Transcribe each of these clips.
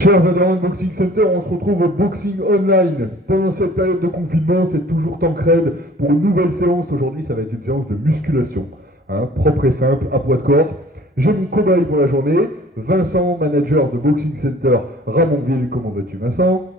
Chers adhérents de Boxing Center, on se retrouve au Boxing Online. Pendant cette période de confinement, c'est toujours temps raide pour une nouvelle séance. Aujourd'hui, ça va être une séance de musculation, propre et simple, à poids de corps. J'ai mon cobaye pour la journée, Vincent, manager de Boxing Center Ramonville. Comment vas-tu, Vincent?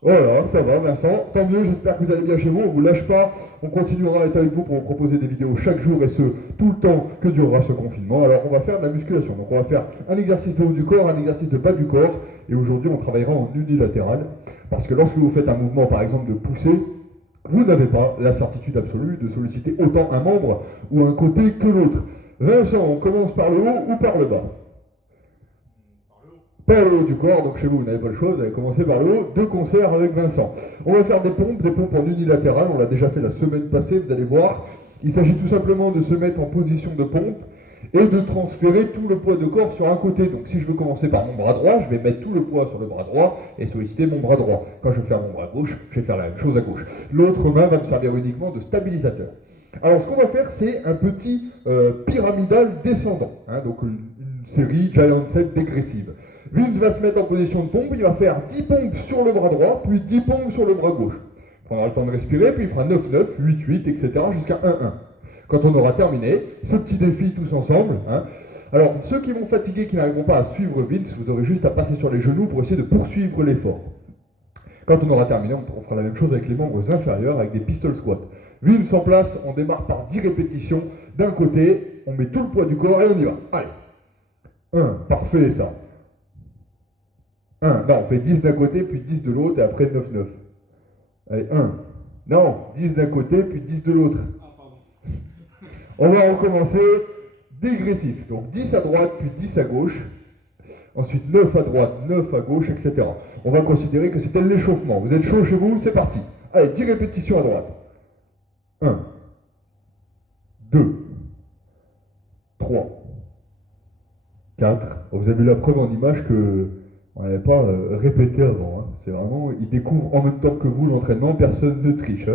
Voilà, ça va Vincent, tant mieux, j'espère que vous allez bien chez vous, on ne vous lâche pas, on continuera à être avec vous pour vous proposer des vidéos chaque jour et ce, tout le temps que durera ce confinement. Alors on va faire de la musculation, donc on va faire un exercice de haut du corps, un exercice de bas du corps, et aujourd'hui on travaillera en unilatéral, parce que lorsque vous faites un mouvement par exemple de poussée, vous n'avez pas la certitude absolue de solliciter autant un membre ou un côté que l'autre. Vincent, on commence par le haut ou par le bas? Pas le haut du corps, donc chez vous, vous n'avez pas le choix, vous allez commencer par le haut, de concert avec Vincent. On va faire des pompes en unilatéral, on l'a déjà fait la semaine passée, vous allez voir. Il s'agit tout simplement de se mettre en position de pompe et de transférer tout le poids de corps sur un côté. Donc si je veux commencer par mon bras droit, je vais mettre tout le poids sur le bras droit et solliciter mon bras droit. Quand je vais faire mon bras gauche, je vais faire la même chose à gauche. L'autre main va me servir uniquement de stabilisateur. Alors ce qu'on va faire, c'est un petit pyramidal descendant, donc une série Giant Set dégressive. Vince va se mettre en position de pompe, il va faire 10 pompes sur le bras droit, puis 10 pompes sur le bras gauche. Il prendra le temps de respirer, puis il fera 9-9, 8-8, etc. jusqu'à 1-1. Quand on aura terminé, ce petit défi tous ensemble. Alors, ceux qui vont fatiguer, qui n'arriveront pas à suivre Vince, vous aurez juste à passer sur les genoux pour essayer de poursuivre l'effort. Quand on aura terminé, on fera la même chose avec les membres inférieurs, avec des pistol squats. Vince en place, on démarre par 10 répétitions. D'un côté, on met tout le poids du corps et on y va. Allez. 1, parfait ça. 1, non, on fait 10 d'un côté, puis 10 de l'autre, et après 9-9. Allez, 1. Non, 10 d'un côté, puis 10 de l'autre. On va recommencer dégressif. Donc 10 à droite, puis 10 à gauche. Ensuite 9 à droite, 9 à gauche, etc. On va considérer que c'était l'échauffement. Vous êtes chaud chez vous, c'est parti. Allez, 10 répétitions à droite. 1, 2, 3, 4. Vous avez vu la preuve en image que on n'avait pas répété avant. C'est vraiment, ils découvrent en même temps que vous l'entraînement, personne ne triche.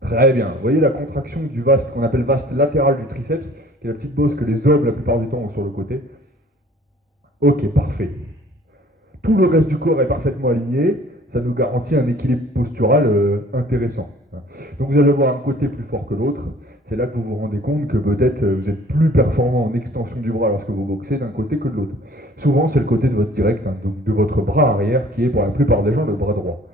Très bien. Vous voyez la contraction du vaste, qu'on appelle vaste latéral du triceps, qui est la petite bosse que les hommes, la plupart du temps, ont sur le côté. Ok, parfait. Tout le reste du corps est parfaitement aligné. Ça nous garantit un équilibre postural intéressant. Donc vous allez avoir un côté plus fort que l'autre. C'est là que vous vous rendez compte que peut-être vous êtes plus performant en extension du bras lorsque vous boxez d'un côté que de l'autre. Souvent, c'est le côté de votre direct, donc de votre bras arrière, qui est pour la plupart des gens le bras droit.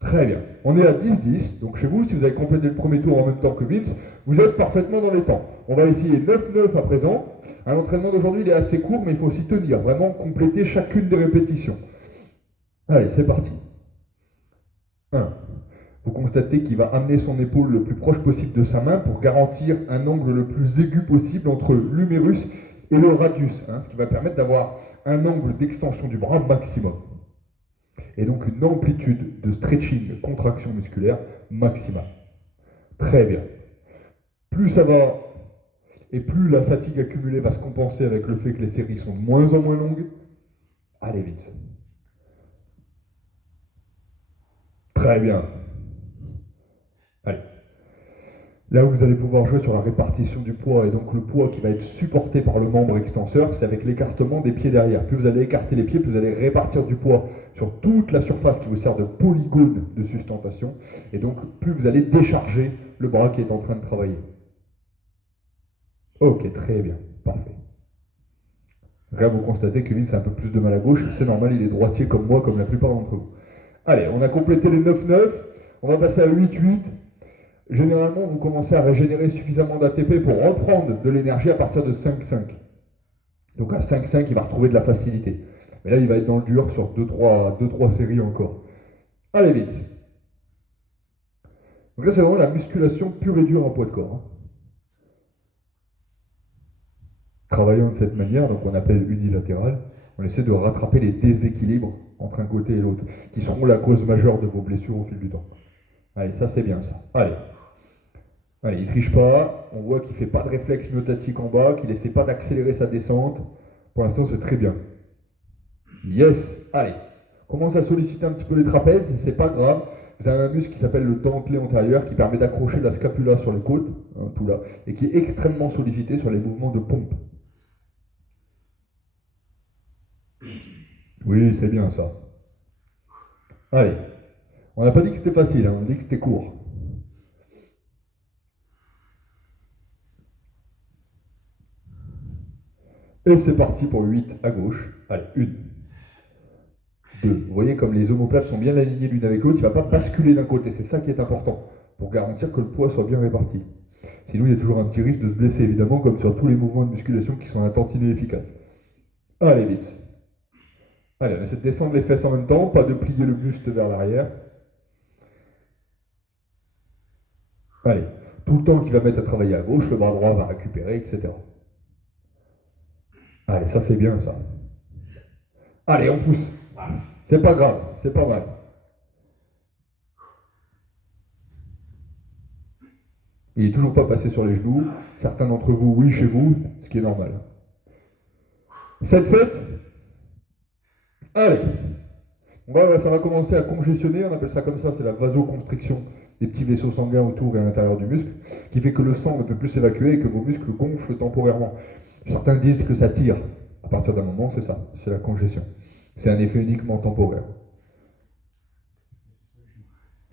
Très bien. On est à 10-10. Donc chez vous, si vous avez complété le premier tour en même temps que Vince, vous êtes parfaitement dans les temps. On va essayer 9-9 à présent. L'entraînement d'aujourd'hui, il est assez court, mais il faut s'y tenir. Vraiment compléter chacune des répétitions. Allez, c'est parti. 1. Vous constatez qu'il va amener son épaule le plus proche possible de sa main pour garantir un angle le plus aigu possible entre l'humérus et le radius, ce qui va permettre d'avoir un angle d'extension du bras maximum. Et donc une amplitude de stretching, contraction musculaire maximale. Très bien. Plus ça va, et plus la fatigue accumulée va se compenser avec le fait que les séries sont de moins en moins longues. Allez vite. Très bien. Allez. Là où vous allez pouvoir jouer sur la répartition du poids, et donc le poids qui va être supporté par le membre extenseur, c'est avec l'écartement des pieds derrière. Plus vous allez écarter les pieds, plus vous allez répartir du poids sur toute la surface qui vous sert de polygone de sustentation, et donc plus vous allez décharger le bras qui est en train de travailler. Ok, très bien, parfait. Là, vous constatez que Vince a un peu plus de mal à gauche, c'est normal, il est droitier comme moi, comme la plupart d'entre vous. Allez, on a complété les 9-9, on va passer à 8-8. Généralement, vous commencez à régénérer suffisamment d'ATP pour reprendre de l'énergie à partir de 5-5. Donc à 5-5, il va retrouver de la facilité. Mais là, il va être dans le dur sur 2-3 séries encore. Allez vite. Donc là, c'est vraiment la musculation pure et dure en poids de corps. Travaillant de cette manière, donc on appelle unilatéral, on essaie de rattraper les déséquilibres entre un côté et l'autre, qui seront la cause majeure de vos blessures au fil du temps. Allez, ça c'est bien ça. Allez. Allez, il ne triche pas, on voit qu'il ne fait pas de réflexe myotatique en bas, qu'il n'essaie pas d'accélérer sa descente. Pour l'instant, c'est très bien. Yes, allez. Commence à solliciter un petit peu les trapèzes, c'est pas grave. Vous avez un muscle qui s'appelle le dentelé antérieur qui permet d'accrocher la scapula sur les côtes, tout là, et qui est extrêmement sollicité sur les mouvements de pompe. Oui, c'est bien ça. Allez, on n'a pas dit que c'était facile, hein, on a dit que c'était court. Et c'est parti pour 8 à gauche. Allez, une, deux. Vous voyez comme les omoplates sont bien alignées l'une avec l'autre, il ne va pas basculer d'un côté, c'est ça qui est important, pour garantir que le poids soit bien réparti. Sinon, il y a toujours un petit risque de se blesser, évidemment, comme sur tous les mouvements de musculation qui sont un tantinet efficaces. Allez, vite. Allez, on essaie de descendre les fesses en même temps, pas de plier le buste vers l'arrière. Allez, tout le temps qu'il va mettre à travailler à gauche, le bras droit va récupérer, etc. Allez, ça c'est bien ça. Allez, on pousse. C'est pas grave, c'est pas mal. Il est toujours pas passé sur les genoux. Certains d'entre vous, oui, chez vous, ce qui est normal. 7-7. Allez. Ça va commencer à congestionner, on appelle ça comme ça, c'est la vasoconstriction des petits vaisseaux sanguins autour et à l'intérieur du muscle, qui fait que le sang ne peut plus s'évacuer et que vos muscles gonflent temporairement. Certains disent que ça tire. À partir d'un moment, c'est ça, c'est la congestion. C'est un effet uniquement temporaire.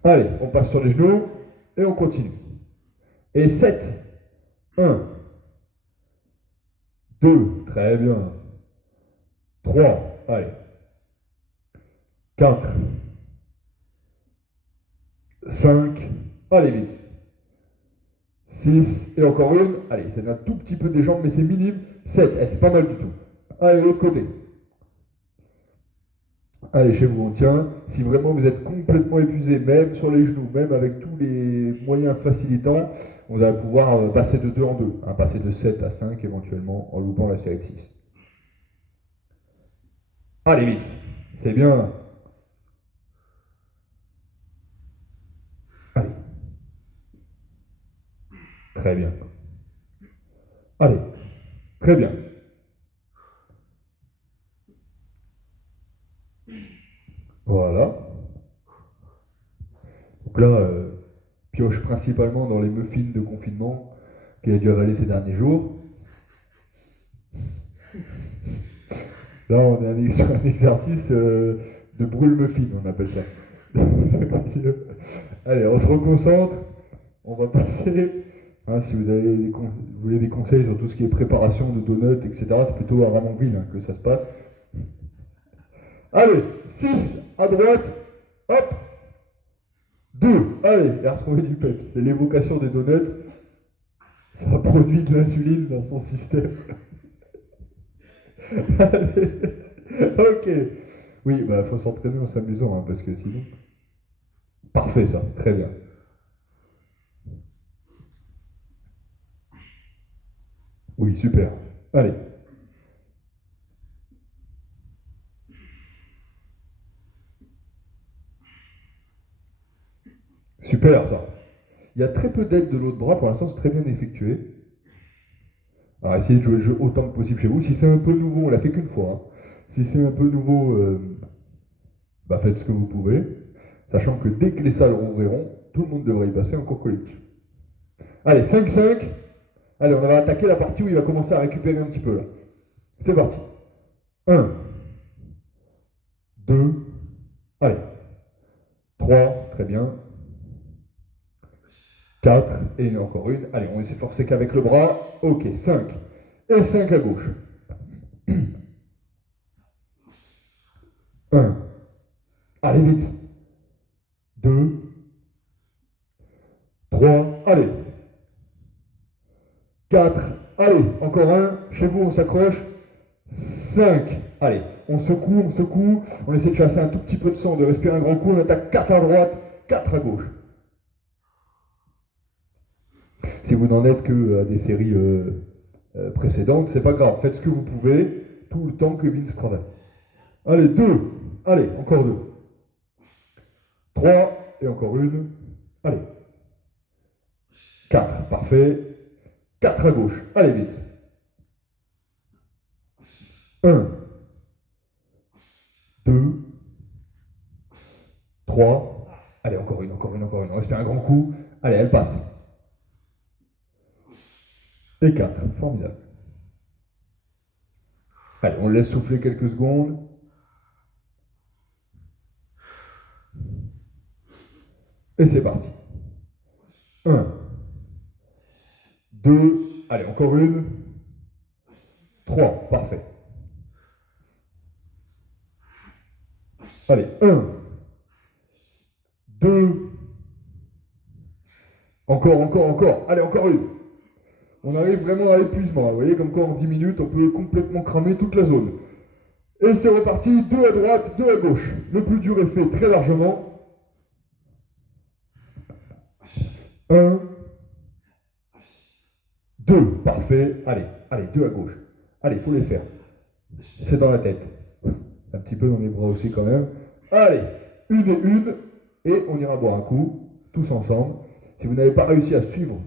Allez, on passe sur les genoux et on continue. Et 7, 1, 2, très bien. 3, allez. 4, 5, allez vite. 6, et encore une. Allez, c'est un tout petit peu des jambes, mais c'est minime. 7, c'est pas mal du tout. Allez, l'autre côté. Allez, chez vous, on tient. Si vraiment vous êtes complètement épuisé, même sur les genoux, même avec tous les moyens facilitants, on va pouvoir passer de 2 en 2. Hein, passer de 7 à 5 éventuellement, en loupant la série de 6. Allez, vite. C'est bien. Allez. Très bien. Allez. Très bien. Voilà. Donc là, pioche principalement dans les muffins de confinement qu'il a dû avaler ces derniers jours. Là, on est sur un exercice de brûle-muffin, on appelle ça. Allez, on se reconcentre. On va passer. Hein, si vous, avez vous voulez des conseils sur tout ce qui est préparation de donuts, etc., c'est plutôt à Ramonville hein, que ça se passe. Allez, 6 à droite. Hop. 2. Allez, et retrouver du peps. C'est l'évocation des donuts. Ça produit de l'insuline dans son système. Allez. Ok. Oui, bah faut s'entraîner en s'amusant, hein, parce que sinon. Parfait ça, très bien. Oui, super. Allez. Super ça. Il y a très peu d'aide de l'autre bras, pour l'instant c'est très bien effectué. Alors essayez de jouer le jeu autant que possible chez vous. Si c'est un peu nouveau, on l'a fait qu'une fois. Hein. Si c'est un peu nouveau, bah faites ce que vous pouvez. Sachant que dès que les salles rouvriront, tout le monde devrait y passer en cours collectif. Allez, 5-5. Allez, on va attaquer la partie où il va commencer à récupérer un petit peu là. C'est parti. 1, 2, allez. 3, très bien. 4, et encore une. Allez, on essaie de forcer qu'avec le bras. Ok, 5. Et 5 à gauche. 1. Allez, vite. 2, 3, allez. 4, allez, encore un. Chez vous, on s'accroche. 5, allez, on secoue. On essaie de chasser un tout petit peu de sang, de respirer un grand coup. On attaque 4 à droite, 4 à gauche. Si vous n'en êtes que à des séries précédentes, c'est pas grave. Faites ce que vous pouvez tout le temps que Vince travaille. Allez, 2. Allez, encore 2. 3. Et encore une. Allez. 4. Parfait. 4 à gauche. Allez, vite. 1. 2. 3. Allez, encore une, encore une, encore une. On respire un grand coup. Allez, elle passe. Et 4. Formidable. Allez, on laisse souffler quelques secondes. Et c'est parti. 1, 2, allez, encore une. 3, parfait. Allez, 1, 2, encore. Allez, encore une. On arrive vraiment à l'épuisement. Vous voyez, comme quoi en 10 minutes, on peut complètement cramer toute la zone. Et c'est reparti, 2 à droite, 2 à gauche. Le plus dur est fait très largement. 1, 2, parfait. Allez, 2 à gauche. Allez, il faut les faire. C'est dans la tête. Un petit peu dans les bras aussi quand même. Allez, une, et on ira boire un coup, tous ensemble. Si vous n'avez pas réussi à suivre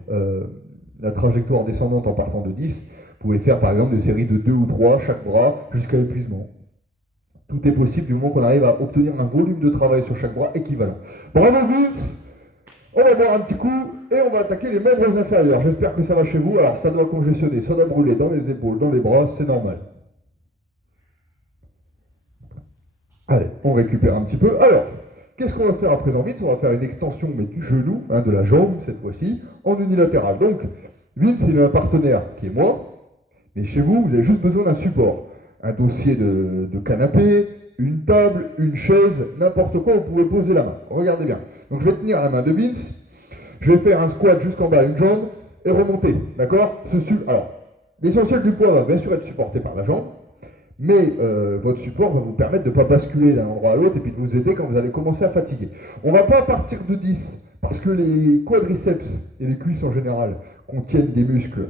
la trajectoire descendante en partant de 10, vous pouvez faire par exemple des séries de 2 ou 3 chaque bras jusqu'à l'épuisement. Tout est possible du moment qu'on arrive à obtenir un volume de travail sur chaque bras équivalent. Bravo Vince! On va boire un petit coup et on va attaquer les membres inférieurs. J'espère que ça va chez vous. Alors ça doit congestionner, ça doit brûler dans les épaules, dans les bras, c'est normal. Allez, on récupère un petit peu. Alors, qu'est-ce qu'on va faire à présent vite? On va faire une extension mais du genou, de la jambe cette fois-ci, en unilatéral. Donc, Vince, il a un partenaire qui est moi, mais chez vous, vous avez juste besoin d'un support. Un dossier de canapé, une table, une chaise, n'importe quoi, vous pouvez poser la main. Regardez bien. Donc, je vais tenir la main de Vince, je vais faire un squat jusqu'en bas, une jambe, et remonter. D'accord? Alors, l'essentiel du poids va bien sûr être supporté par la jambe, mais votre support va vous permettre de ne pas basculer d'un endroit à l'autre et puis de vous aider quand vous allez commencer à fatiguer. On ne va pas partir de 10 parce que les quadriceps et les cuisses en général contiennent des muscles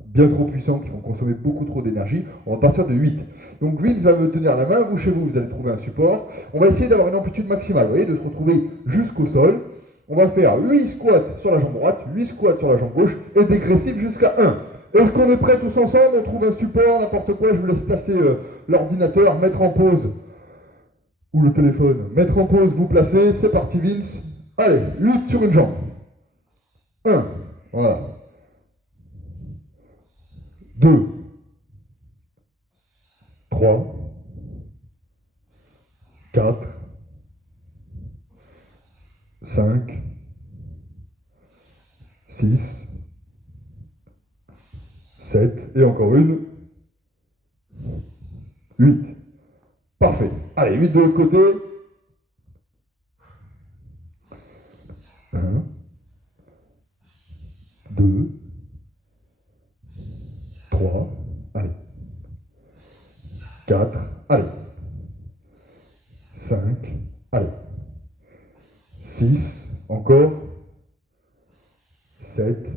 bien trop puissants qui vont consommer beaucoup trop d'énergie. On va partir de 8. Donc Vince va me tenir la main, vous chez vous, vous allez trouver un support. On va essayer d'avoir une amplitude maximale, vous voyez, de se retrouver jusqu'au sol. On va faire 8 squats sur la jambe droite, 8 squats sur la jambe gauche et dégressif jusqu'à 1. Est-ce qu'on est prêts tous ensemble? On trouve un support, n'importe quoi, je vous laisse placer l'ordinateur, mettre en pause, ou le téléphone, mettre en pause, vous placez, c'est parti Vince. Allez, 8 sur une jambe. 1, voilà. 2, 3, 4, 5, 6, 7, et encore une. 8. Parfait. Allez, 8 de l'autre côté. 1, 2, 3, allez. 4, allez. 5, allez. 6, encore. 7,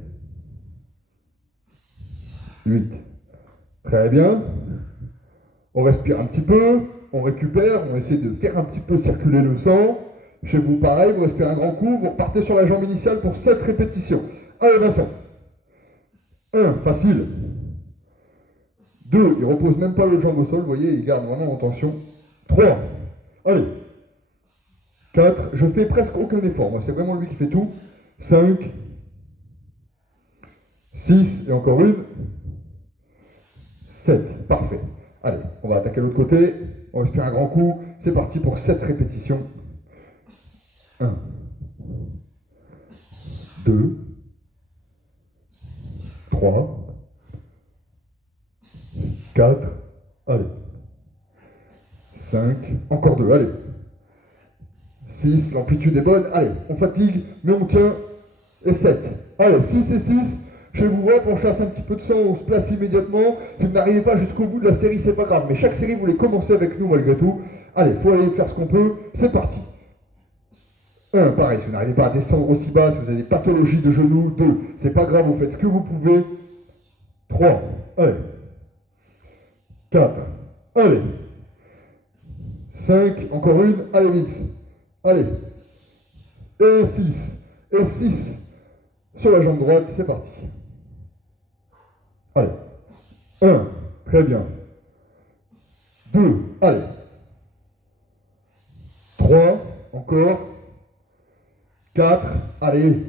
8. Très bien. On respire un petit peu, on récupère, on essaie de faire un petit peu circuler le sang. Chez vous, pareil, vous respirez un grand coup, vous repartez sur la jambe initiale pour 7 répétitions. Allez, Vincent. 1, facile. 2, il repose même pas l'autre jambe au sol, vous voyez, il garde vraiment en tension. 3, allez. 4, je fais presque aucun effort, moi, c'est vraiment lui qui fait tout. 5, 6, et encore une. 7, parfait. Allez, on va attaquer l'autre côté. On respire un grand coup. C'est parti pour 7 répétitions. 1, 2, 3, 4, allez. 5, encore 2, allez. 6, l'amplitude est bonne. Allez, on fatigue, mais on tient. Et 7. Allez, 6 et 6. Chez vous, hop, on chasse un petit peu de sang, on se place immédiatement. Si vous n'arrivez pas jusqu'au bout de la série, c'est pas grave. Mais chaque série, vous les commencez avec nous malgré tout. Allez, il faut aller faire ce qu'on peut. C'est parti. 1, pareil, si vous n'arrivez pas à descendre aussi bas, si vous avez des pathologies de genoux. 2, c'est pas grave, vous faites ce que vous pouvez. 3, allez. 4, allez. 5, encore une, allez vite. Allez. Et 6, et 6. Sur la jambe droite, c'est parti. Allez. 1, très bien. 2, allez. 3, encore. 4, allez.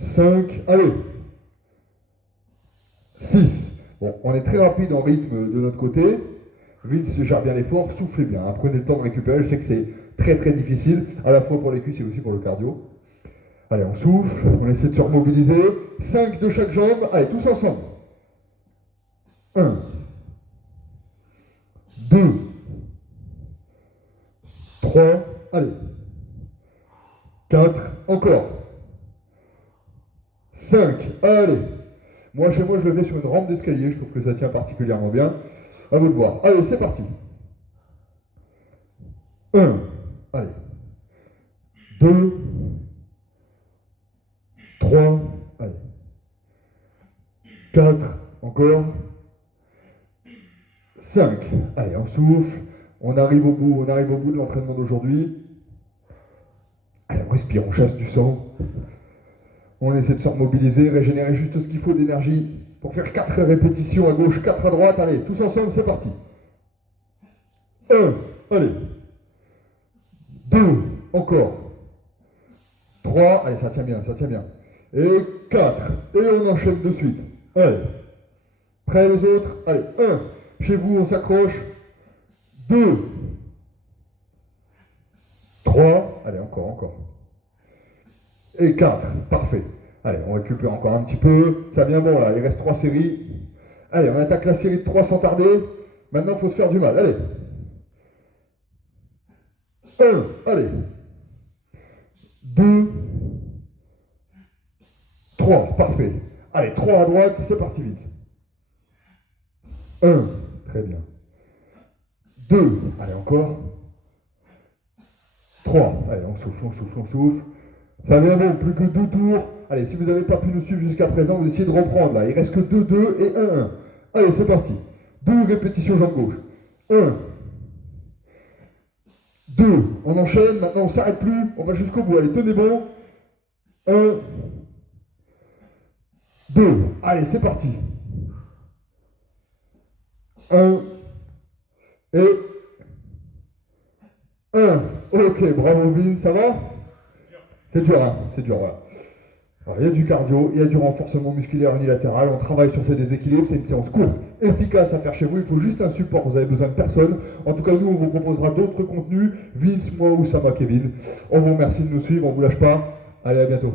5, allez. 6. Bon, on est très rapide en rythme de notre côté. Vince gère bien l'effort, soufflez bien, hein. Prenez le temps de récupérer. Je sais que c'est très très difficile, à la fois pour les cuisses et aussi pour le cardio. Allez, on souffle, on essaie de se remobiliser. 5 de chaque jambe, allez, tous ensemble. 1, 2, 3, allez. 4, encore. 5, allez. Moi, chez moi, je le fais sur une rampe d'escalier, je trouve que ça tient particulièrement bien. À vous de voir. Allez, c'est parti. 1, allez. 2, 3, allez. 4, encore. 5, allez, on souffle. On arrive au bout de l'entraînement d'aujourd'hui. Allez, on respire, on chasse du sang. On essaie de se remobiliser, régénérer juste ce qu'il faut d'énergie pour faire 4 répétitions à gauche, 4 à droite. Allez, tous ensemble, c'est parti. 1, allez. 2, encore. 3, allez, ça tient bien, ça tient bien. Et 4, et on enchaîne de suite. Allez. Prêts les autres? Allez, 1. Chez vous, on s'accroche. 2. 3. Allez, encore. Et 4. Parfait. Allez, on récupère encore un petit peu. Ça vient bon là, il reste 3 séries. Allez, on attaque la série de 3 sans tarder. Maintenant, il faut se faire du mal. Allez. 1. Allez. 2. 3. Parfait. Allez, 3 à droite, c'est parti vite. 1. Très bien. 2. Allez, encore. 3. Allez, on souffle. Ça vient bon, plus que 2 tours. Allez, si vous n'avez pas pu nous suivre jusqu'à présent, vous essayez de reprendre là. Il reste que 2 et 1. Allez, c'est parti. 2 répétitions jambe gauche. 1. 2. On enchaîne. Maintenant, on ne s'arrête plus. On va jusqu'au bout. Allez, tenez bon. 1. 2. Allez, c'est parti. 1. Et 1. Ok, bravo Vince, ça va? C'est dur, hein? C'est dur, voilà. Alors, il y a du cardio, il y a du renforcement musculaire unilatéral, on travaille sur ces déséquilibres, c'est une séance courte, efficace à faire chez vous, il faut juste un support, vous avez besoin de personne. En tout cas, nous, on vous proposera d'autres contenus, Vince, moi, Oussama, Kevin. On vous remercie de nous suivre, on ne vous lâche pas. Allez, à bientôt.